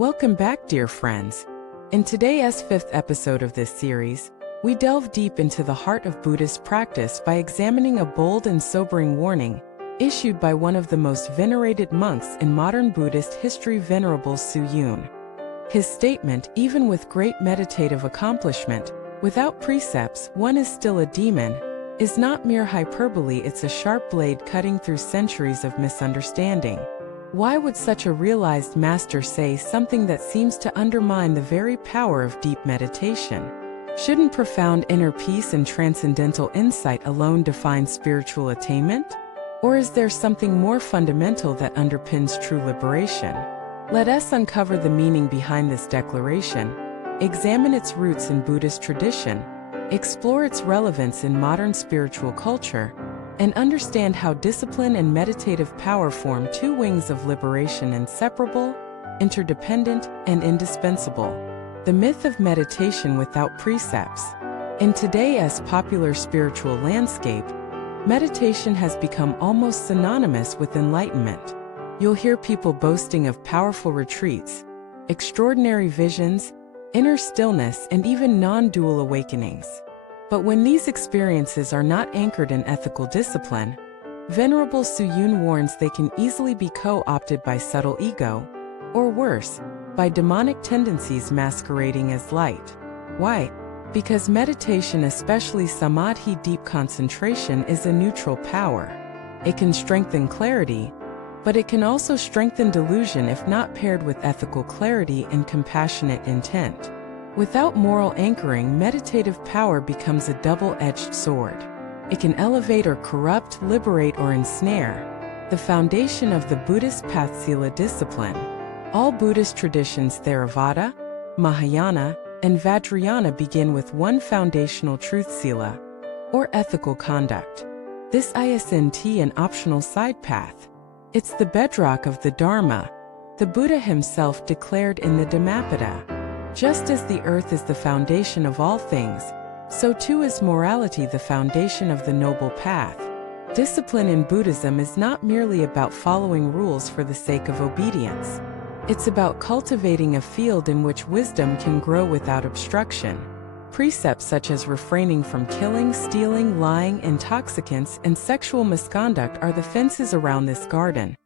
Welcome back, dear friends. In today's fifth episode of this series, we delve deep into the heart of Buddhist practice by examining a bold and sobering warning issued by one of the most venerated monks in modern Buddhist history, Venerable Su Yun. His statement, even with great meditative accomplishment, without precepts, one is still a demon, is not mere hyperbole, it's a sharp blade cutting through centuries of misunderstanding. Why would such a realized master say something that seems to undermine the very power of deep meditation? Shouldn't profound inner peace and transcendental insight alone define spiritual attainment? Or is there something more fundamental that underpins true liberation? Let us uncover the meaning behind this declaration, examine its roots in Buddhist tradition, explore its relevance in modern spiritual culture, and understand how discipline and meditative power form two wings of liberation, inseparable, interdependent, and indispensable. The myth of meditation without precepts. In today's popular spiritual landscape, meditation has become almost synonymous with enlightenment. You'll hear people boasting of powerful retreats, extraordinary visions, inner stillness, and even non-dual awakenings. But when these experiences are not anchored in ethical discipline, Venerable Su Yun warns they can easily be co-opted by subtle ego, or worse, by demonic tendencies masquerading as light. Why? Because meditation, especially samadhi, deep concentration, is a neutral power. It can strengthen clarity, but it can also strengthen delusion if not paired with ethical clarity and compassionate intent. Without moral anchoring, meditative power becomes a double-edged sword. It can elevate or corrupt, liberate or ensnare. The foundation of the Buddhist path, Sila discipline. All Buddhist traditions, Theravada, Mahayana, and Vajrayana, begin with one foundational truth, Sila, or ethical conduct. This isn't an optional side path. It's the bedrock of the Dharma. The Buddha himself declared in the Dhammapada, just as the earth is the foundation of all things, so too is morality the foundation of the noble path. Discipline in Buddhism is not merely about following rules for the sake of obedience. It's about cultivating a field in which wisdom can grow without obstruction. Precepts such as refraining from killing, stealing, lying, intoxicants, and sexual misconduct are the fences around this garden,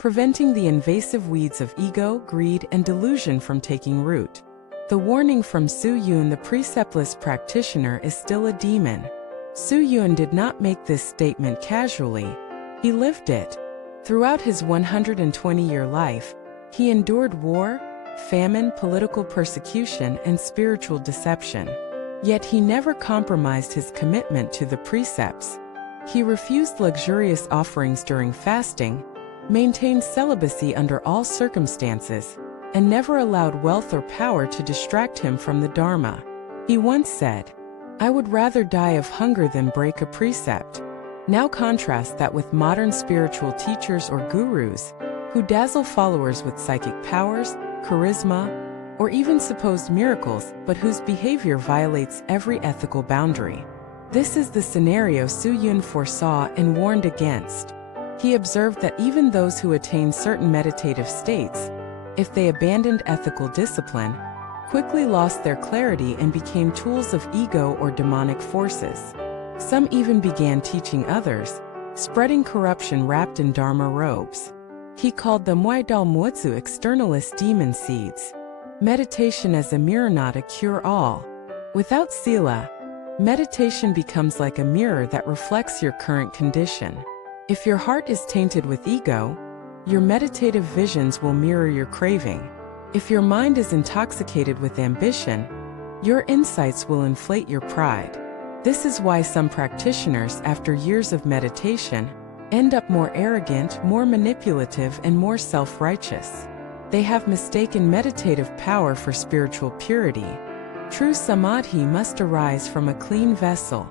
preventing the invasive weeds of ego, greed, and delusion from taking root. The warning from Su Yun, the preceptless practitioner, is still a demon. Su Yun did not make this statement casually. He lived it. Throughout his 120-year life, he endured war, famine, political persecution, and spiritual deception. Yet he never compromised his commitment to the precepts. He refused luxurious offerings during fasting, maintained celibacy under all circumstances, and never allowed wealth or power to distract him from the Dharma. He once said, "I would rather die of hunger than break a precept." Now contrast that with modern spiritual teachers or gurus, who dazzle followers with psychic powers, charisma, or even supposed miracles, but whose behavior violates every ethical boundary. This is the scenario Su Yun foresaw and warned against. He observed that even those who attain certain meditative states, if they abandoned ethical discipline, quickly lost their clarity and became tools of ego or demonic forces. Some even began teaching others, spreading corruption wrapped in Dharma robes. He called them Waidal Muotsu, externalist demon seeds. Meditation as a mirror, not a cure-all. Without Sila, meditation becomes like a mirror that reflects your current condition. If your heart is tainted with ego, your meditative visions will mirror your craving. If your mind is intoxicated with ambition, your insights will inflate your pride. This is why some practitioners, after years of meditation, end up more arrogant, more manipulative, and more self-righteous. They have mistaken meditative power for spiritual purity. True samadhi must arise from a clean vessel.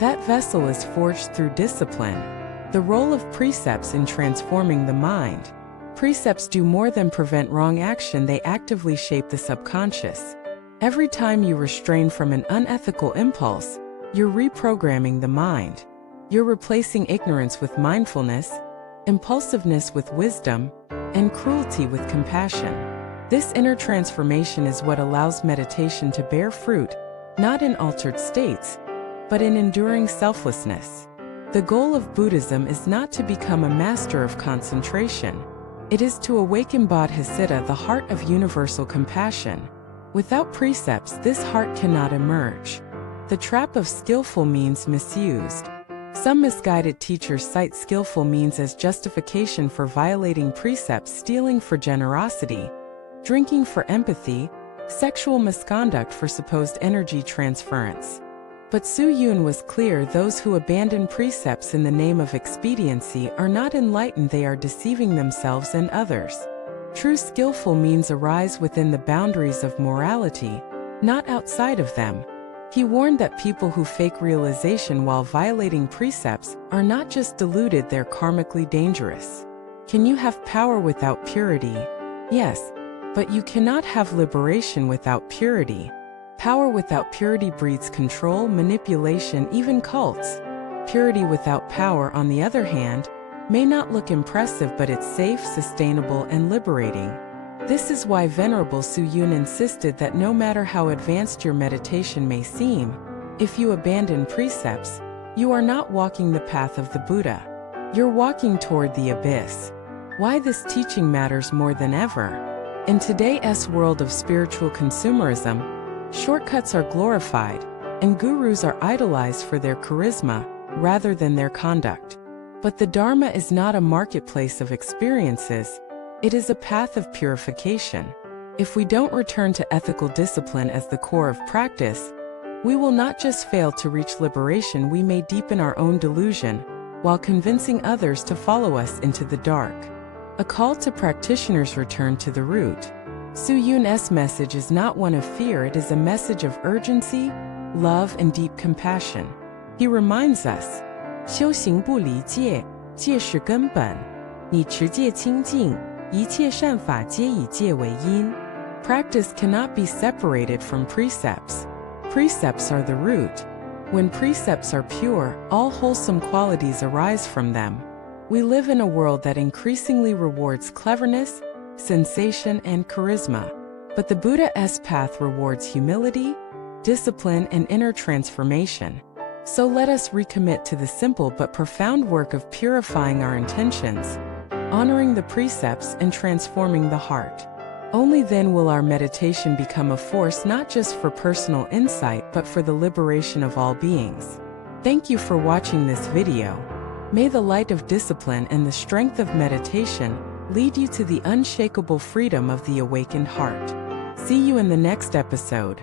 That vessel is forged through discipline. The role of precepts in transforming the mind. Precepts do more than prevent wrong action, they actively shape the subconscious. Every time you restrain from an unethical impulse, you're reprogramming the mind. You're replacing ignorance with mindfulness, impulsiveness with wisdom, and cruelty with compassion. This inner transformation is what allows meditation to bear fruit, not in altered states, but in enduring selflessness. The goal of Buddhism is not to become a master of concentration. It is to awaken bodhicitta, the heart of universal compassion. Without precepts, this heart cannot emerge. The trap of skillful means misused. Some misguided teachers cite skillful means as justification for violating precepts, stealing for generosity, drinking for empathy, sexual misconduct for supposed energy transference. But Su Yun was clear: those who abandon precepts in the name of expediency are not enlightened, they are deceiving themselves and others. True skillful means arise within the boundaries of morality, not outside of them. He warned that people who fake realization while violating precepts are not just deluded, they're karmically dangerous. Can you have power without purity? Yes, but you cannot have liberation without purity. Power without purity breeds control, manipulation, even cults. Purity without power, on the other hand, may not look impressive, but it's safe, sustainable, and liberating. This is why Venerable Su Yun insisted that no matter how advanced your meditation may seem, if you abandon precepts, you are not walking the path of the Buddha. You're walking toward the abyss. Why this teaching matters more than ever. In today's world of spiritual consumerism, shortcuts are glorified, and gurus are idolized for their charisma rather than their conduct. But the Dharma is not a marketplace of experiences. It is a path of purification. If we don't return to ethical discipline as the core of practice, we will not just fail to reach liberation, we may deepen our own delusion, while convincing others to follow us into the dark. A call to practitioners: return to the root. Su Yun's message is not one of fear, it is a message of urgency, love, and deep compassion. He reminds us, 修行不离戒，戒是根本。你持戒清净，一切善法皆以戒为因. Practice cannot be separated from precepts. Precepts are the root. When precepts are pure, all wholesome qualities arise from them. We live in a world that increasingly rewards cleverness, sensation, and charisma. But the Buddha's path rewards humility, discipline, and inner transformation. So let us recommit to the simple but profound work of purifying our intentions, honoring the precepts, and transforming the heart. Only then will our meditation become a force not just for personal insight but for the liberation of all beings. Thank you for watching this video. May the light of discipline and the strength of meditation lead you to the unshakable freedom of the awakened heart. See you in the next episode.